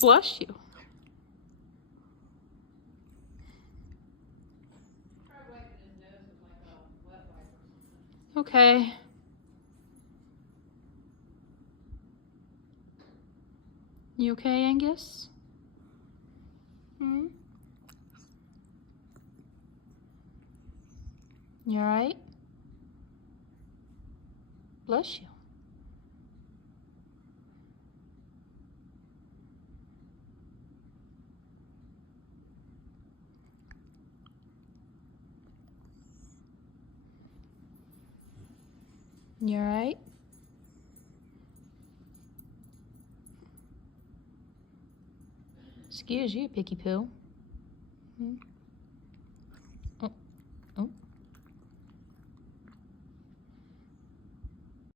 Bless you. Okay. You okay, Angus? Hmm? You alright? Bless you. You alright? Excuse you, Picky Poo. Hmm?